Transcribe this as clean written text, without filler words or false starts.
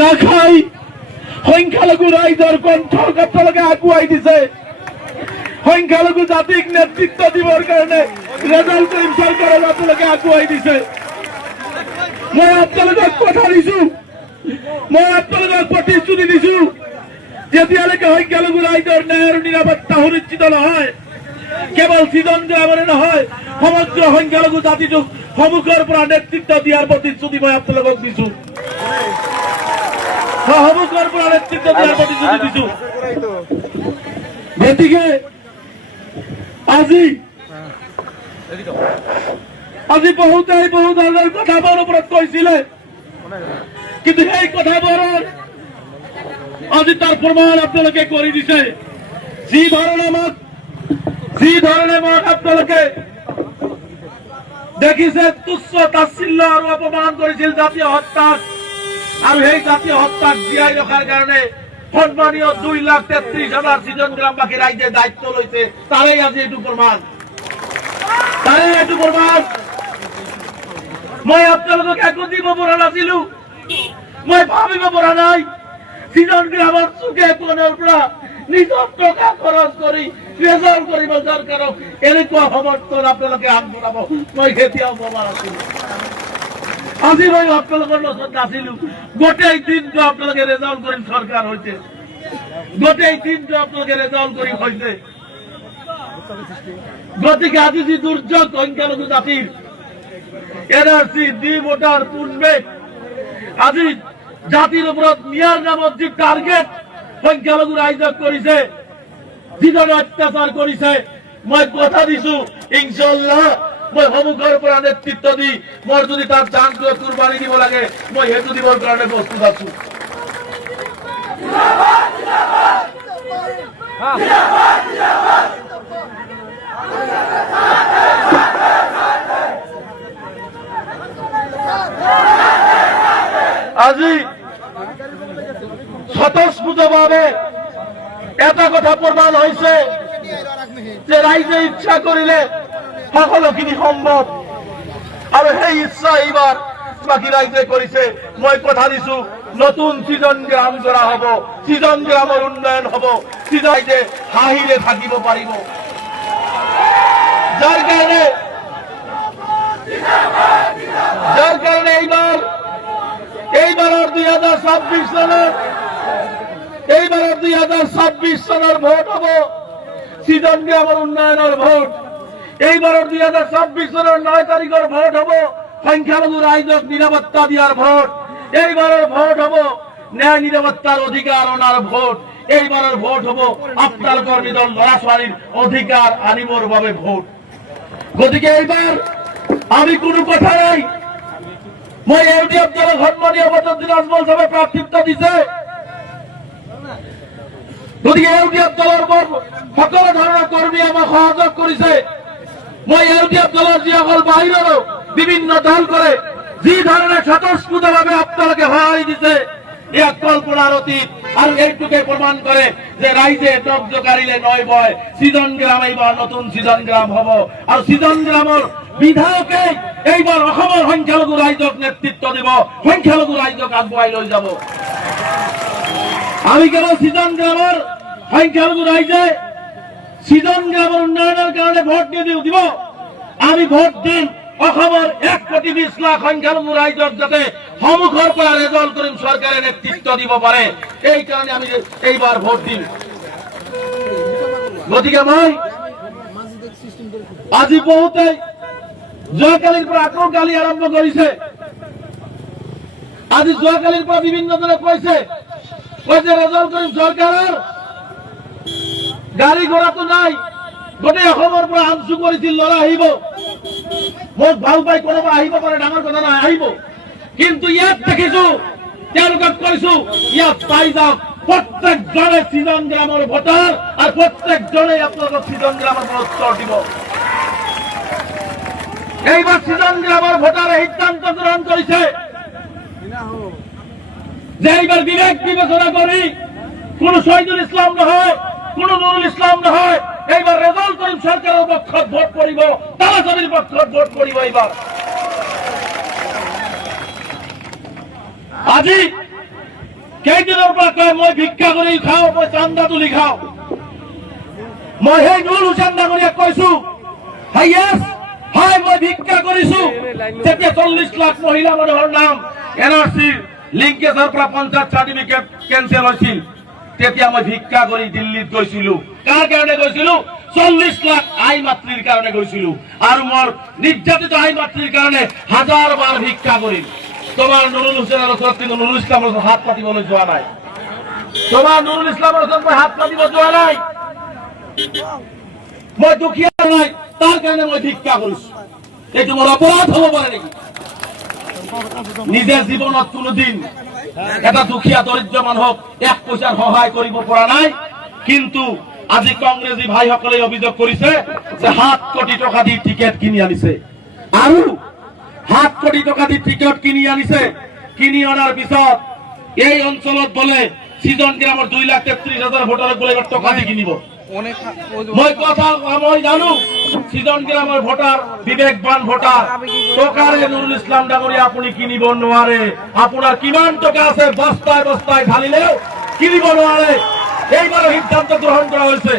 না খাই সংখ্যালঘু রাইজৰ কণ্ঠক আপোনালোকে আগুৱাই দিছে। সংখ্যালঘু জাতিক নেতৃত্ব দিবৰ কাৰণে ৰেজাল্ট করিম চৰকাৰক আপোনালোকে আগুৱাই দিছে। মই আপোনালোকক কথা দিছো, মই আপোনালোকক প্ৰতিশ্ৰুতি দিছো, যেতিয়ালৈকে সংখ্যালঘু ৰাইজৰ ন্যায় আৰু নিৰাপত্তা সুনিশ্চিত নহয়, কেৱল সৃজন গ্ৰামৰে নহয় সমগ্ৰ সংখ্যালঘু জাতিটোক সন্মুখৰ পৰা নেতৃত্ব দিয়াৰ প্ৰতিশ্ৰুতি মই আপোনালোকক দিছো। সন্মুখৰ পৰা নেতৃত্ব দিয়াৰ প্ৰতিশ্ৰুতি দিছো। গতিকে আজি বহুতে বহু ধৰণৰ কথাবোৰ ওপৰত কৈছিলে, কিন্তু সেই কথাবোৰৰ আজি তাৰ প্ৰমাণ আপোনালোকে কৰি দিছে। যি ধৰণে মোক আপোনালোকে দেখিছে তুচ্ছ তাচ্ছিল্য আৰু অপমান কৰিছিল জাতীয় হত্যাক, আৰু সেই জাতীয় হত্যাক জীয়াই ৰখাৰ কাৰণে সন্মানীয় 2,33,000 সৃজন গ্রামবাসী রাইজে দায়িত্ব লৈছে। তাৰে আজি এইটো প্ৰমাণ, মই আপোনালোকক একো দিব পৰা নাছিলো, মই ভাবিব পৰা নাই সৃজন গ্ৰামৰ চুকে কোণৰ পৰা নিজৰ টকা খৰচ কৰি ৰেজাল্ট কৰিব চৰকাৰক এনেকুৱা সমৰ্থন আপোনালোকে আগবঢ়াব মই কেতিয়াও ভবা নাছিলো। আজি মই আপোনালোকৰ লগত নাছিলো, গোটেই দিনটো আপোনালোকে ৰেজাল্ট কৰি চৰকাৰ হৈছে, গোটেই দিনটো আপোনালোকে ৰেজাল্ট কৰি হৈছে। গতিকে আজি যি দুৰ্যোগ সংখ্যালঘু জাতিৰ এনআৰসি ডি ভোটাৰ পূৰ্বে আজি জাতিৰ ওপৰত নিয়াৰ নামত যি টাৰ্গেট সংখ্যালঘু ৰাইজক কৰিছে, যিদৰে অত্যাচাৰ কৰিছে, মই কথা দিছো ইনশাআল্লাহ মই সন্মুখৰ পৰা নেতৃত্ব দি মই যদি তাত জানটো কুৰবানী দিব লাগে মই সেইটো দিবৰ কাৰণে প্ৰস্তুত আছো। আজি স্বতঃস্ফূৰ্তভাৱে এটা কথা প্ৰমাণ হৈছে যে ৰাইজে ইচ্ছা কৰিলে সকলোখিনি সম্ভৱ, আৰু সেই ইচ্ছা এইবাৰ বাকী ৰাইজে কৰিছে। মই কথা দিছো নতুন সৃজন গ্ৰাম গঢ়া হব, সৃজন গ্ৰামৰ উন্নয়ন হব, ৰাইজে হাঁহিৰে থাকিব পাৰিব। যাৰ কাৰণে এইবাৰৰ 2026 চনৰ ভোট হব সৃজন গ্ৰামৰ উন্নয়নৰ ভোট। এইবাৰৰ 2026 চনৰ 9 তাৰিখৰ ভোট হব সংখ্যালঘু ৰাইজক নিৰাপত্তা দিয়াৰ ভোট। এইবাৰৰ ভোট হব ন্যায় নিৰাপত্তাৰ অধিকাৰ অনাৰ ভোট। এইবাৰৰ ভোট হব আপোনালোকৰ নিজৰ ল'ৰা ছোৱালীৰ অধিকাৰ আনিবৰ বাবে ভোট। গতিকে এইবাৰ আমি কোনো কথা নাই, মই ইউডিএফ দলক সন্মানীয় বদৰুদ্দিন আজমল সাহেবে প্ৰাৰ্থিত্ব দিছে। গতিকে ইউডিএফ দলৰ সকলো ধৰণৰ কৰ্মী আমাক সহযোগ কৰিছে। মই ইউডিএফ দলৰ যিসকল বাহিৰৰো বিভিন্ন দল কৰে, যি ধৰণে স্বতঃস্ফূৰ্তভাৱে আপোনালোকে সহায় দিছে ইয়াক কল্পনাৰ অতীত, আৰু এইটোকে প্ৰমাণ কৰে যে ৰাইজে টক জোকাৰিলে নয় বয়। সৃজন গ্ৰাম এইবাৰ নতুন সৃজন গ্ৰাম হব, আৰু সৃজন গ্ৰামৰ বিধায়কে এইবাৰ অসমৰ সংখ্যালঘু ৰাইজক নেতৃত্ব দিব, সংখ্যালঘু ৰাইজক আগুৱাই লৈ যাব। আমি কেৱল সৃজন গ্ৰামৰ সংখ্যালঘু ৰাইজে সৃজন গ্ৰামৰ উন্নয়নৰ কাৰণে ভোট দিব, আমি ভোট দিম অসমৰ 1,20,00,000 সংখ্যালঘু ৰাইজক যাতে সন্মুখৰ পৰা ৰেজাল্ট কৰিম চৰকাৰে নেতৃত্ব দিব পাৰে, এই কাৰণে আমি এইবাৰ ভোট দিম। গতিকে মই আজি বহুতে যোৱাকালিৰ পৰা আকৌ গালি আৰম্ভ কৰিছে। আজি যোৱাকালিৰ পৰা বিভিন্নজনে কৈছে ৰেজাল্ট কৰিম চৰকাৰৰ গাড়ী ঘোড়াটো নাই, গোটেই অসমৰ পৰা আঞ্চু কৰিছিল ল'ৰা আহিব, মোক ভাল পাই কোনোবা আহিব পাৰে, ডাঙৰ কথা নহয়, আহিব। কিন্তু ইয়াত দেখিছো তেওঁলোকক কৈছো ইয়াত পাই যাওক প্ৰত্যেকজনে সৃজন গ্ৰামৰ ভোটাৰ, আৰু প্ৰত্যেকজনে আপোনালোকক সৃজন গ্ৰামৰ পৰা উত্তৰ দিব। এইবাৰ সৃজন গ্ৰামৰ ভোটাৰে সিদ্ধান্ত গ্ৰহণ কৰিছে যে এইবাৰ বিবেক বিবেচনা কৰি কোনো শহীদুল ইসলাম নহয়, কোনো নুরুল ইসলাম নহয়, এইবাৰ রেজাল্ট করিম সরকারের পক্ষত ভোট পড়িব, তালাচাবির পক্ষত ভোট পড়িব। এইবাৰ আজি কেইদিনৰ পৰা কয় মই ভিক্ষা কৰি খাওঁ, মই চান্দা তুলি খাওঁ। মই সেই নুৰুল হুছেইন ডাঙৰীয়াক কৈছো, হয় মই ভিক্ষা কৰিছো। যেতিয়া 40 লাখ মহিলা মানুহৰ নাম NRCৰ লিংকেজৰ পৰা পঞ্চায়ত চাৰ্টিফিকেট কেঞ্চেল হৈছিল, তেতিয়া মই ভিক্ষা কৰি দিল্লীত গৈছিলো। কাৰ কাৰণে গৈছিলো? 40 লাখ আই মাতৃৰ কাৰণে গৈছিলো। আৰু মোৰ নিৰ্যাতিত আই মাতৃৰ কাৰণে 1000 বাৰ ভিক্ষা কৰিম। তোমাৰ নুৰুল হুছেইনৰ ওচৰত কিন্তু নুৰুল ইছলামৰ ওচৰত হাত পাতিবলৈ যোৱা নাই। তোমাৰ নুৰুল ইছলামৰ ওচৰত মই হাত পাতিব যোৱা নাই। মই দুখীয়া নাই, তাৰ কাৰণে মই ভিক্ষা কৰিছো। এইটো মোৰ অপৰাধ হব পাৰে নেকি? নিজে জীৱনত কোনোদিন এটা দুখীয়া দৰিদ্ৰ মানুহক 1 পইচাৰ সহায় কৰিব পৰা নাই, কিন্তু আজি কংগ্ৰেছী ভাইসকলে অভিযোগ কৰিছে যে 7 কোটি টকা দি টিকেট কিনি আনিছে। আৰু 7 কোটি টকা দি টিকেট কিনি আনিছে। কিনি অনাৰ পিছত এই অঞ্চলত বোলে সিজন গ্রামের 2,33,000 ভোটারক বলে এবার টকা দি কিনিব। মই জানো সিজন গ্রামের ভোটার বিবেকবান ভোটার, টকারে নুরুল ইসলাম ডাঙরিয়া আপনি কিনিব নোৱাৰে। আপনার কিমান টকা আছে বস্তায় বস্তায় ঢালিলেও কিনিব নোৱাৰে। এইবাৰ সিদ্ধান্ত গ্রহণ করা হয়েছে।